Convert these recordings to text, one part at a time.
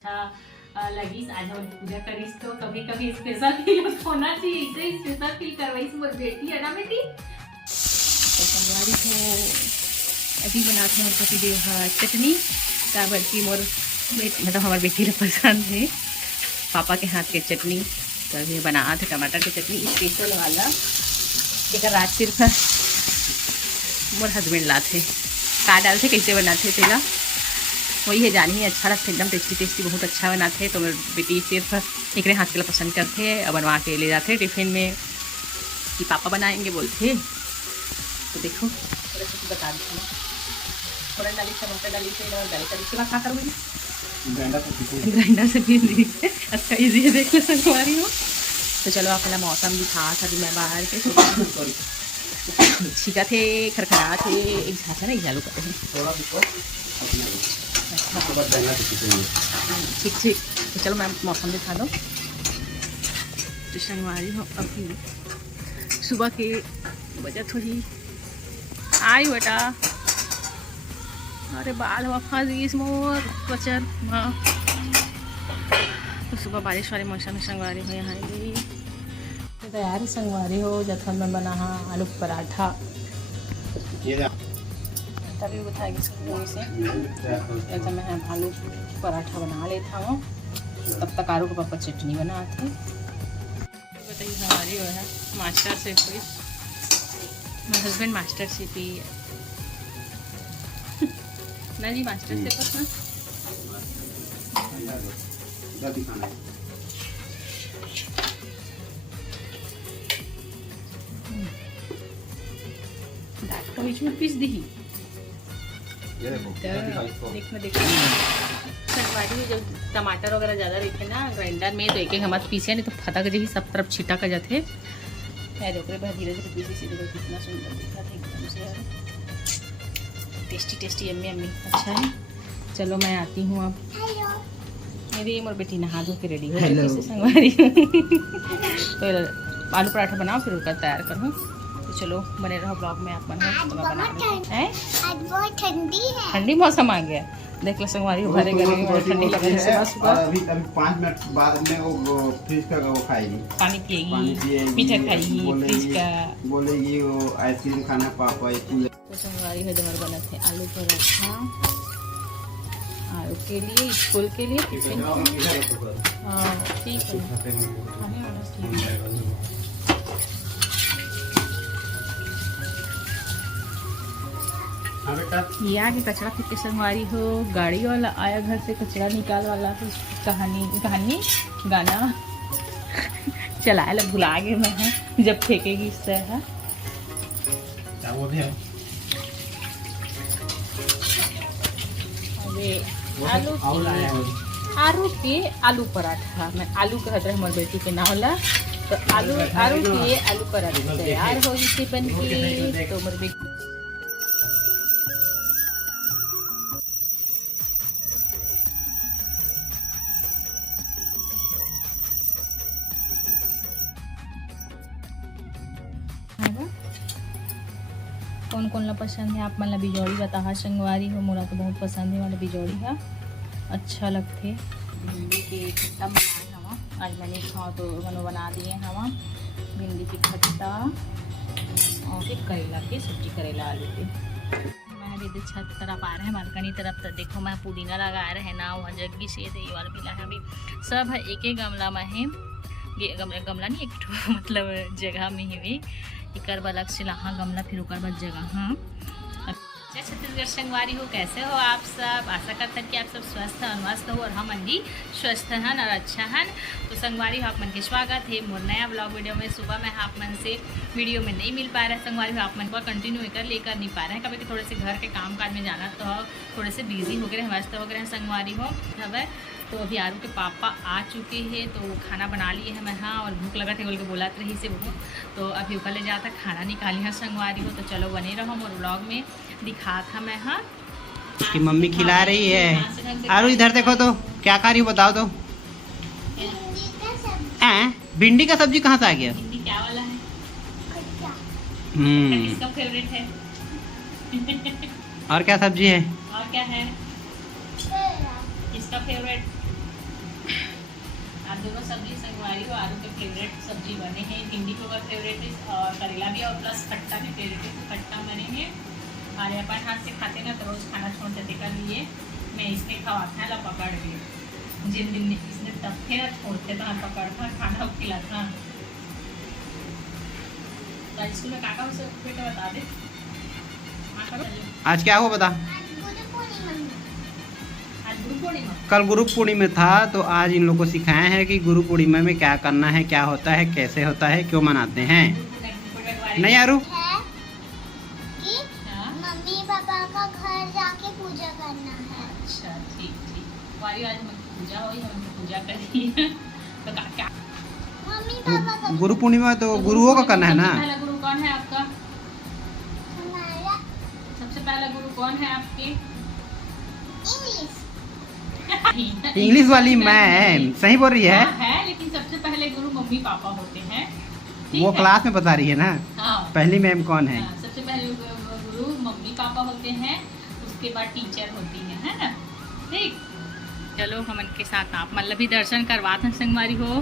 लगीस आज हम पूजा करीस तो कभी कभी स्पेशल फील होना चाहिए, इसे स्पेशल फील करवाईस मोर बेटी है ना बेटी। तो संगवारी को अभी बनाते हैं पति देव चटनी का बल्कि मोर मतलब हमारे बेटी को पसंद है पापा के हाथ के चटनी। तो अभी बना थे टमाटर की चटनी स्पेशल वाला। एक रात सिर्फ मोर हस्बैंड लाते का डालते कैसे बनाते तेला वही है जानी। अच्छा लगता है एकदम टेस्टी टेस्टी बहुत अच्छा बनाते हैं। तो मेरी बेटी सिर्फ एक हाथ के लिए पसंद करते हैं और बनवा के ले जाते हैं टिफिन में कि पापा बनाएंगे बोलते। तो देखो रेसिपी बता देती हूँ। थोड़ा डाली टमाटर डाली थे डाली कर इसके बाद क्या करूँगी ग्राइंडर से भी अच्छा ईजी है देख ले संगवारी हो। तो चलो अपना मौसम भी था अभी मैं बाहर के छीका थे खरखरा थे एक झाँसा ना एक झालू करते हैं ठीक ठीक। तो चलो मैं मौसम दिखा दो। तो शनिवारी हो अभी सुबह के बजे थोड़ी आई बेटा। अरे बाल हवा फंस गई इस मोर बचर। हाँ तो सुबह बारिश वाले मौसम में संगवारी हो यहाँ गई। तो तैयार संगवारी हो जथन में बना आलू पराठा तभी बताएगी से ऐसा मैं आलू पराठा बना लेता हूँ। तब तक आलू के पापा चटनी बनाते। बताइए हमारी वो है मास्टर शेफ हुई मेरे हस्बैंड मास्टर शेफ ही है ना जी मास्टर शेफ अपना तो बीच में पीस दी देखो संगवारी में जब टमाटर वगैरह ज़्यादा रखे ना ग्राइंडर में तो एक एक हमारे पीसे नहीं तो फटक जी सब तरफ छिटा कर जाते है। देखो धीरे धीरे पीसी सीधे कितना सुंदर दिखा था एकदम से यार टेस्टी टेस्टी यम्मी यम्मी अच्छा है। चलो मैं आती हूँ अब। मेरी मोर बेटी नहा धो के रेडी हो गई संगवारी तो आलू पराठा बनाओ फिर उसका तैयार करूँ। तो चलो बने रहो ब्लॉग में आप बना आज बहुत ठंडी है। ठंडी मौसम आ गया देख लो संगवारी भरे घर में बहुत ठंडी लग रही है। सुबह अभी 5 मिनट बाद में वो फ्रिज का वो खाएगी पानी पिएगी मीठा खाएगी फ्रिज का बोलेगी वो आइसक्रीम खाना पापा। तो संगवारी है जमर बना थे आलू पराठा आलू के लिए स्कूल के लिए टिफिन। हाँ ठीक है खाने वाला ठीक है। या कि कचरा फेंके संगवारी हो गाड़ी वाला आया घर से कचरा निकाल वाला तो कहानी गाना चलाए ला भुला गए मैं है जब फेंकेगी इस तरह। आलू पराठा मैं आलू का हजर हमारे बेटी के ना होला तो आलू के आलू पराठा तैयार हो गई बन के। तो हमारे बेटी कौन कौन ला पसंद है आप मन ला बिजौड़ी बता संगवारी हो। मोला तो बहुत पसंद है वाला बिजौड़ी है अच्छा लगते। भिंडी के खट्टा बनाए हवा आज मैंने खाओ तो मैंने बना दिए हवा भिंडी की खट्टा और फिर करेला की सब्जी करेला आलू की। मैं दीदी छत तरफ आ रहे हैं बालकनी तरफ तो देखो मैं पुदीना लगा रहे ना वहाँ जग्गी से ये वाला मिला है अभी सब है एक गमला में है गमला नहीं एक मतलब जगह में ही भी एक अलग से लहा गमला फिर उकर बाद जगह। हाँ जय छत्तीसगढ़ संगवारी हो कैसे हो आप सब। आशा करते हैं कि आप सब स्वस्थ और मस्त हो और हम भी स्वस्थ हैं और अच्छा हैं। तो संगवारी हो आप मन के स्वागत है मोर नया ब्लॉग वीडियो में। सुबह में आप मन से वीडियो में नहीं मिल पा रहा है संगवारी हो आप मन को कंटिन्यू लेकर नहीं पा रहे हैं कभी थोड़े से घर के काम काज में जाना तो थोड़े से बिजी हो गए हैं व्यस्त हो गए हैं संगवारी हो खबर। तो अभी आरू के पापा आ चुके हैं तो खाना बना लिए हैं मैं। हाँ और भूख लगा थे बोल के बोला रही से वो तो अभी ऊपर ले जाता खाना निकाली है संगवारी हो। तो चलो बने रहो और ब्लॉग में दिखा था मैं। हाँ उसकी मम्मी खिला रही है। आरू इधर देखो तो क्या खा रही हो बताओ तो। भिंडी का सब्जी कहाँ से आ गया। भिंडी क्या वाला है किसका फेवरेट है और क्या सब्जी है और क्या है किसका फेवरेट आज दोनों सब्जी संगवारी और आलू के फेवरेट सब्जी बने हैं। भिंडी को अगर फेवरेट है और करेला भी, और प्लस खट्टा भी फेवरेट है, तो खट्टा बने हैं। और अपन हाथ से खाते ना तो रोज़ खाना छोड़ देते का लिए मैं इसने खवाता ला पकड़ के, जिन दिन इसने तब थे छोड़ते तो हम पकड़ता खाना खिलाता। तो स्कूल में काका उसे बेटा बता दे आज क्या हुआ बता। आज गुरु पूर्णिमा, कल गुरु पूर्णिमा था, तो आज इन लोगों को सिखाए हैं कि गुरु पूर्णिमा में क्या करना है, क्या होता है, कैसे होता है, क्यों मनाते हैं। नहीं यारू है कि मम्मी पापा का घर जाके पूजा करना है। अच्छा ठीक ठीक। वारी आज पूजा हुई, हम पूजा करी तो क्या मम्मी पापा का गुरु पूर्णिमा तो गुरुओं का करना है ना। पहला गुरु कौन है आपका? हमारा सबसे पहला गुरु कौन है आपके? इंग्लिश। इंग्लिश वाली मैम सही बोल रही है। है, लेकिन सबसे पहले गुरु मम्मी पापा होते हैं। ठीक वो है? क्लास में बता रही है ना। हाँ, पहली मैम कौन है? हाँ, सबसे पहले गुरु मम्मी पापा होते हैं, उसके बाद टीचर होती है ना। ठीक, चलो हम इनके साथ आप मतलब भी दर्शन करवा था संगवारी हो।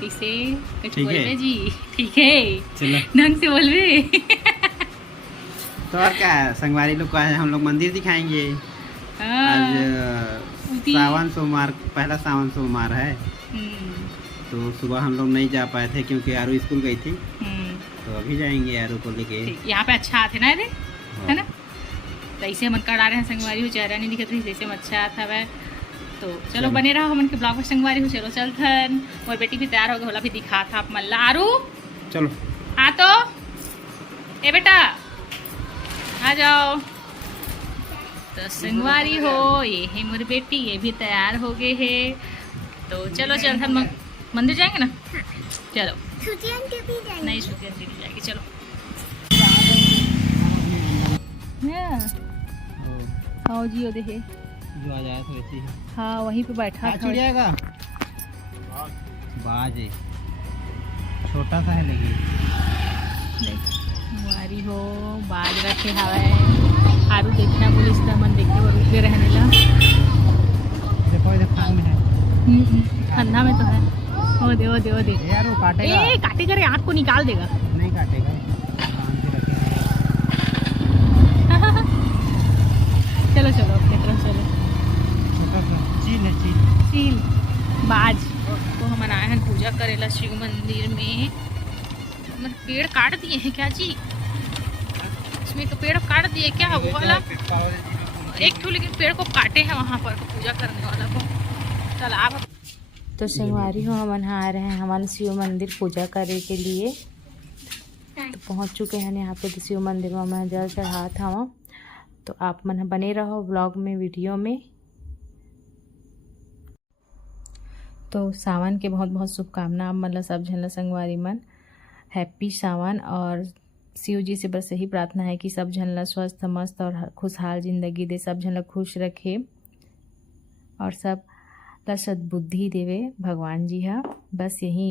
कैसे कुछ ठीक है। बोलबे जी? ठीक है, चलो ढंग से बोलबे। तो और क्या है, संगवारी लोग को आज हम लोग मंदिर दिखाएंगे। आज उसी- सावन सोमवार, पहला सावन सोमवार है, हम्म, तो सुबह हम लोग नहीं जा पाए थे क्योंकि यारू स्कूल गई थी। हम्म, तो अभी जाएंगे यारू को लेके। ठीक। यहाँ पे अच्छा आते ना ये, है ना? तो ऐसे हम कड़ा रहे हैं संगवारी हो, चेहरा नहीं दिखत रही, जैसे हम अच्छा आता है। तो चलो बने रहो हम उनके ब्लॉग में संगवारी हो। चलो चल थन, और बेटी भी तैयार हो गया, होला भी दिखा था आप मल्ला। आरू चलो आ तो, ए बेटा आ जाओ। तो संगवारी हो, ये है मेरी बेटी, ये भी तैयार हो गए है। तो चलो चल थन मंदिर जाएंगे ना। चलो छुट्टियां भी जाएंगे। नहीं छुट्टियाँ चली जाएगी। चलो हाँ जी, वो देखे जो आ जाए तो वैसे ही। हाँ वहीं पे बैठा था। चिड़िया का बाज है, छोटा सा है लेकिन। वारी हो, बाज रखे हवाए। आरू देखना बोले इस मन देखे वो रुके रहने ला। देखो इधर खान में है, ठंडा में तो है। ओ दे ओ दे ओ दे। यार वो काटेगा। ए काटे करे आँख को निकाल देगा। नहीं काटेगा, कान से रखेगा। चलो चलो अपने तरफ चलो। छोटा सा चील है, चील। चील बाज। तो हम आए हैं पूजा करेला शिव मंदिर में। मतलब पेड़ काट दिए हैं क्या जी? इसमें तो पेड़ काट दिए क्या वो वाला? एक ठो लेकिन पेड़ को काटे हैं वहाँ पर पूजा करने वाला को। चल आप तो संगवारी हो, हम आ रहे हैं हमारे शिव मंदिर पूजा करे के लिए। तो पहुँच चुके हैं यहाँ पे शिव मंदिर में। मैं जल चढ़ा था वहाँ। तो आप मन बने रहो ब्लॉग में, वीडियो में। तो सावन के बहुत बहुत शुभकामना मतलब सब झन संगवारी मन। हैप्पी सावन। और शिव जी से बस यही प्रार्थना है कि सब झन स्वस्थ मस्त और खुशहाल ज़िंदगी दे, सब झन खुश रखे और सब सद्बुद्धि देवे भगवान जी। हाँ बस यही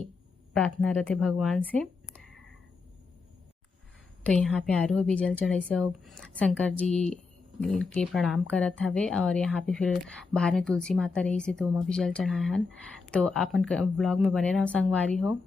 प्रार्थना रहते भगवान से। तो यहाँ पे आरू भी जल चढ़ाई से शंकर जी के प्रणाम करत हवे। और यहाँ पे फिर बाहर में तुलसी माता रही से तो वहाँ भी जल चढ़ाए हन। तो अपन ब्लॉग में बने रहो संगवारी हो।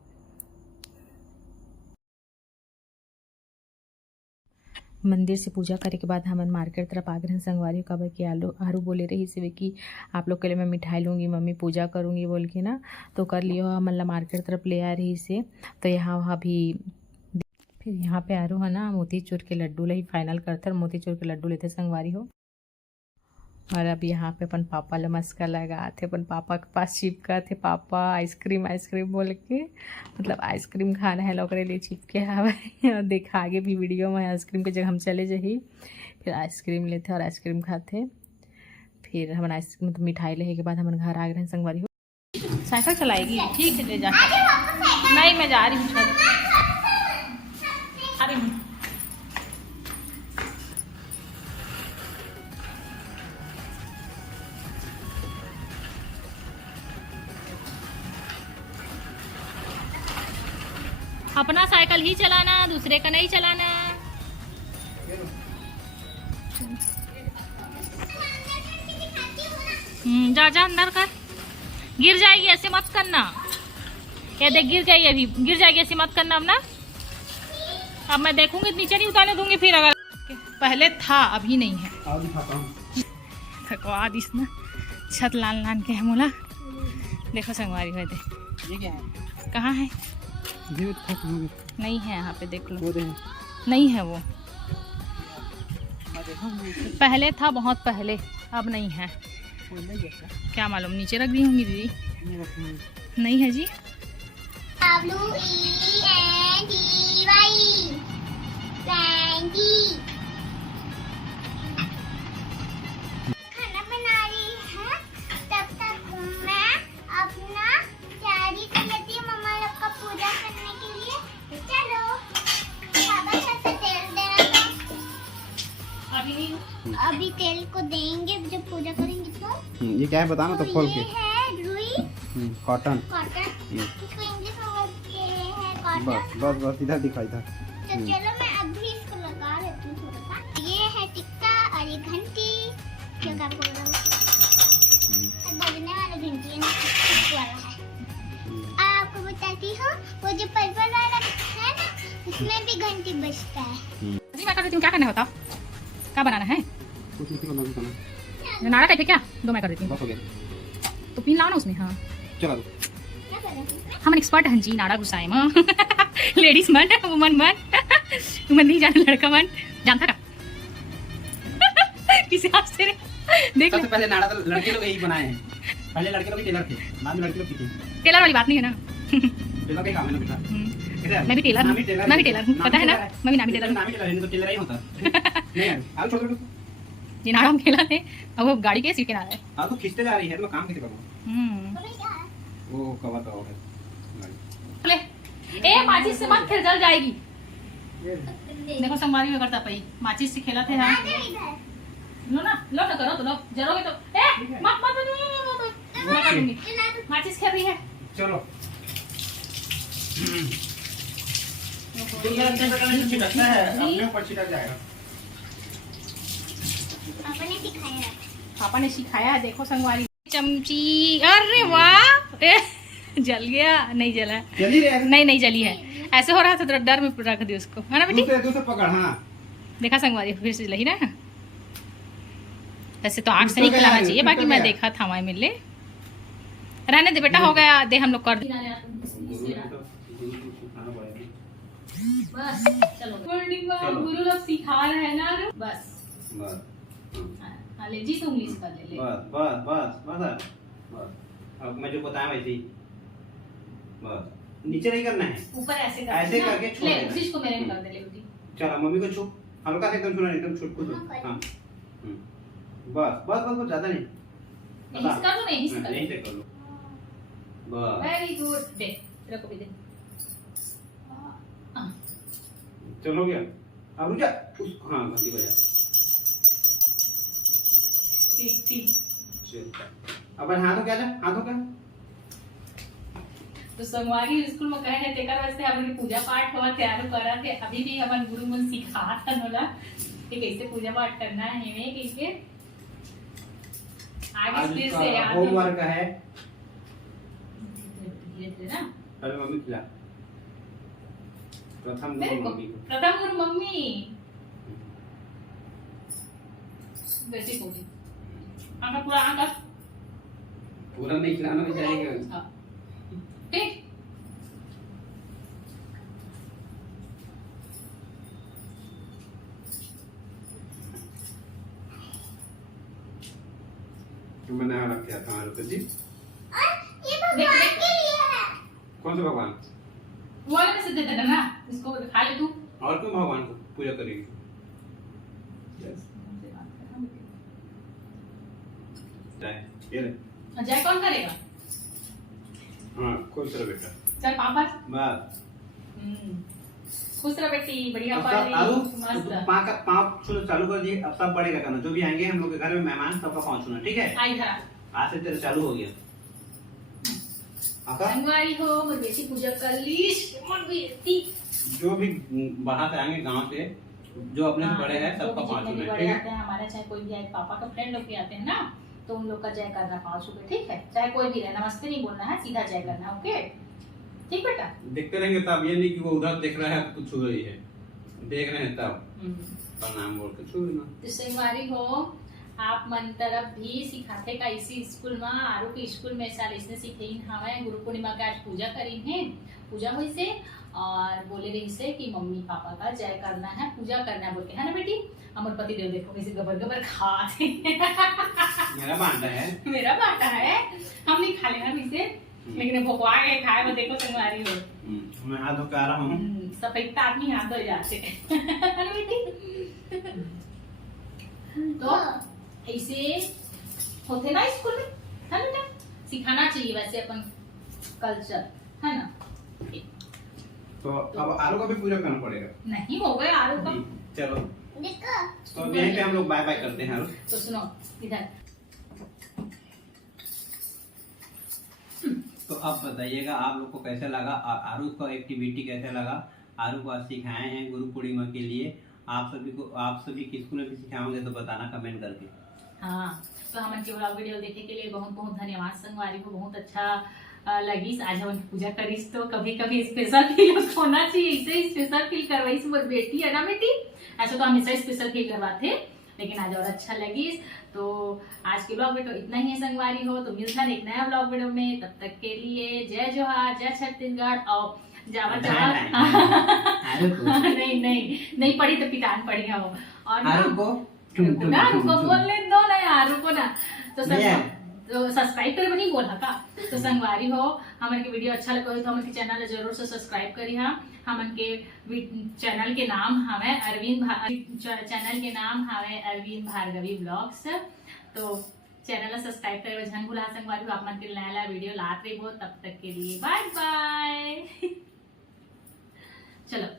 मंदिर से पूजा करे के बाद हम मार्केट तरफ आ गए हैं संगवारी। कब कि आरू बोले रही से कि आप लोग के लिए मैं मिठाई लूँगी, मम्मी पूजा करूँगी बोल के ना। तो कर लियो, हम मतलब मार्केट तरफ ले आ रही से। तो यहाँ वहाँ भी फिर यहाँ पे आरू है ना मोतीचूर के लड्डू ला ही फाइनल करते, मोतीचूर के लड्डू लेते संगवारी हो। और अब यहाँ पे अपन पापा ला मस्का लगा थे, अपन पापा के पास चिपका थे। पापा आइसक्रीम आइसक्रीम बोल के मतलब आइसक्रीम खाना है लोग लिए चिपके हवा। और देखा आगे भी वीडियो में आइसक्रीम की जगह हम चले जाही, फिर आइसक्रीम लेते और आइसक्रीम खाते। फिर हम आइसक्रीम मतलब मिठाई लेने के बाद हम घर आ गए हैं संगवारी हो। साइकिल चलाएगी? ठीक है ले जा। नहीं मैं जा रही हूँ, आ रही हूँ। अपना साइकिल ही चलाना, दूसरे का नहीं चलाना। जा जा अंदर कर। गिर जाएगी, ऐसे मत करना। ये देख गिर गई, अभी गिर जाएगी, ऐसे मत करना अब ना। अब मैं देखूंगी नीचे नहीं उतारने दूंगी फिर। अगर पहले था अभी नहीं है। थकवा दिस ना छत लान लान के है मोला। देखो संगवारी भाई, देख ये क्या है? कहाँ है? नहीं है यहाँ पे, देख लो। नहीं है वो, पहले था बहुत पहले, अब नहीं है। क्या मालूम, नीचे रख दी होंगी दीदी। नहीं है जी। खाना बना रही है, तब तक मैं अपना तैयारी कर लेती हूँ मम्मा लोग का पूजा करने के लिए। चलो पापा से तेल देना था। अभी तेल को देंगे जब पूजा करेंगे तो। ये क्या है बताना तो खोल के। ये है रुई कॉटन। कॉटन, इसको इंग्लिश में बोलते हैं बस कॉटन। बस बस इधर दिखाई था। तो चलो मैं अभी इसको लगा लेती हूँ थोड़ा सा। ये है टिक्का और ये घंटी जो का बोल रहा हूँ, बजने वाला घंटी है ना, इस वाला है। आपको बताती हूँ वो जो पर्पल वाला है ना, उसमें भी घंटी बजता है। जी मैं कर देती हूँ, क्या करना होता? क्या बनाना है? कुछ नहीं करना। नाड़ा टाइप है क्या? दो मैं कर देती हूँ। बस हो गया। तो पिन लाओ ना उसमें। हाँ चलो क्या कर रहे हैं? हम एक्सपर्ट हैं जी नाड़ा घुसाए में। लेडीज मन, वुमन मन, वुमन नहीं जाने, लड़का मन जानता का। किसी हाथ से देख ले। सबसे पहले नाड़ा तो लड़के लोग यही बनाए हैं। पहले लड़के लोग ही टेलर थे, बाद में लड़के लोग थे। टेलर वाली बात नहीं है ना। टेलर का काम है ना बेटा। मैं भी टेलर हूँ, मैं भी टेलर हूँ, पता है ना। मैं भी नामी टेलर हूँ। नामी टेलर है तो टेलर ही होता। नहीं यार, आओ छोड़ दो। ये नाड़ा हम खेला थे, अब वो गाड़ी के सीट के नाड़ा है। आप तो खींचते जा रही है तो मैं काम कैसे करूँ? तुम्हें क्या है? वो कवर का हो है। ले ए माचिस से मत खेल, जल जाएगी। देखो संगवारी में करता पई माचिस से खेला थे। हाँ इधर लो ना करो तो लो, जरोगे तो ए मत मत मत मैं कर दूंगी। माचिस खेल रही है। चलो छिटकता है, अपने ऊपर छिटक जाएगा। आपने सिखाया है। पापा ने सिखाया है। देखो संगवारी चमची, अरे वाह ए, जल गया। नहीं जला, जल्दी रे। नहीं जली है। ऐसे हो रहा था तो डर में रख दी उसको, है ना बेटी? दूसरे पकड़। हाँ देखा संगवारी फिर से जली ना। वैसे तो आग से नहीं खिलाना चाहिए, बाकी मैं देखा था वहां मिले। रहने दे बेटा, हो गया दे, हम लोग कर बस। चलो मॉर्निंग में गुरु लोग सिखा रहे हैं ना। बस ले जी से उंगली से कर ले। बस बस बस बस बस। अब मैं जो बताया वैसे ही बस। नीचे नहीं करना है, ऊपर ऐसे ऐसे करके छोड़ ले। देना। उसी को मेरे में कर दे ले बेटी। चलो मम्मी को छू, हल्का से एकदम छूना, एकदम छूट को। हाँ बस बस बस बस, ज्यादा नहीं। यहीं से कर लो, यहीं से कर यहीं से कर लो। बस वेरी गुड। दे तेरे को भी दे। चलो गया। अब रुक जा। हाँ घंटी बजा। ठीक। अब हाथों क्या, हाथों क्या। तो संगवारी स्कूल में कहे तेकर वैसे हमनी पूजा पाठ हुआ तैयार करा थे। अभी भी हमन गुरु मन सिखा था होला कि कैसे पूजा पाठ करना है, हमें कैसे आगे फिर से याद होमवर्क है। धीरे-धीरे ना। पहले मम्मी खिला। प्रथम गुरु मम्मी को। प्रथम गुरु मम्मी। वैसे को भी आका पूरा आका पूरा नहीं खिलाना भी चाहिए। ठीक। मैंने अलग किया था हमारे जी। ये भगवान के लिए है। कौन से भगवान? वो वाले में से दे देना ना, इसको खा ले तू। और क्यों भगवान को पूजा करेगी? ये ले। जय कौन करेगा? हाँ खुश रहो बेटा। चल पापा। बस खुश रह बेटी, बढ़िया अब पढ़ सब रही, आलू मस्त। पाँव छूना चालू कर दिए। अब सब पढ़ेगा करना, जो भी आएंगे हम लोग के घर में मेहमान सबका पाँव छूना, ठीक है? आई इधर आज से तेरा चालू हो गया। आका संगवारी हो मोर बेटी पूजा कर लीस मोर बेटी। जो भी बाहर से आएंगे गांव से, जो अपने से बड़े हैं सबका पाँव छूना है, ठीक है? हमारे चाहे कोई भी आए, पापा का फ्रेंड लोग भी आते हैं ना, तो उन लोग का जय करना पाँव छू के, ठीक है? चाहे कोई भी रहे, नमस्ते नहीं बोलना है, सीधा जय करना, ओके? ठीक बेटा? देखते रहेंगे तब, ये नहीं कि वो उधर देख रहा है तो छू रही है, देख रहे हैं तब प्रणाम बोल के छू लेना। तो संगवारी हो, आप मन तरफ भी सिखाते का इसी स्कूल में, आरू के स्कूल में साल इसने सिखेन हमें गुरु पूर्णिमा का आज पूजा करी है, पूजा हुई से और बोले रही से कि मम्मी पापा का जय करना है, पूजा करना है बोल के, है ना बेटी? अमर पति देव देखो कैसे गबर गबर खाते मेरा बांटा है, मेरा बांटा है, हम नहीं खा लेना इसे, लेकिन भगवान के खाए वो देखो संगवारी हो। मैं हाथ धो के आ रहा हूँ। सफेद आदमी हाथ धो जाते है ना बेटी? तो ऐसे होते ना स्कूल में, है बेटा? सिखाना चाहिए वैसे अपन कल्चर, है ना? तो अब आरू का भी पूजा करना पड़ेगा। नहीं हो गया आरू का। चलो देखो तो यहीं पे हम लोग बाय बाय करते हैं आरू। तो सुनो इधर, तो अब बताइएगा आप लोग को कैसे लगा, आरू का एक्टिविटी कैसे लगा। आरू को आज सिखाए हैं गुरु पूर्णिमा के लिए, आप सभी के स्कूल में भी सिखाओगे तो बताना कमेंट करके। हाँ, तो हम के व्लॉग वीडियो देखे के लिए बहुत बहुत धन्यवाद संगवारी को, बहुत अच्छा लगी आज हम पूजा करीस, तो कभी कभी स्पेशल फील होना चाहिए, इसे स्पेशल फील करवाई मोर बेटी, है ना बेटी? ऐसे तो हमेशा स्पेशल फील करवाते, लेकिन आज और अच्छा लगी। तो आज के ब्लॉग वीडियो इतना ही है संगवारी हो, तो मिलता है एक नया ब्लॉग वीडियो में, तब तक के लिए जय जोहार, जय छत्तीसगढ़ और जावा नहीं पढ़ी तो पिटान पढ़ी हो। और आरू को बोलने दो ना यार, रुको ना। तो सब्सक्राइब करे नहीं बोला का? तो संगवारी हो, हमन के वीडियो अच्छा लगा हो तो हमन के चैनल जरूर से सब्सक्राइब करी हा। हमन के चैनल के नाम हमें अरविंद भार्गवी ब्लॉग्स। तो चैनल सब्सक्राइब करे झन भुला संगवारी हो, आप मन के नया वीडियो लाते रहो। तब तक के लिए बाय बाय।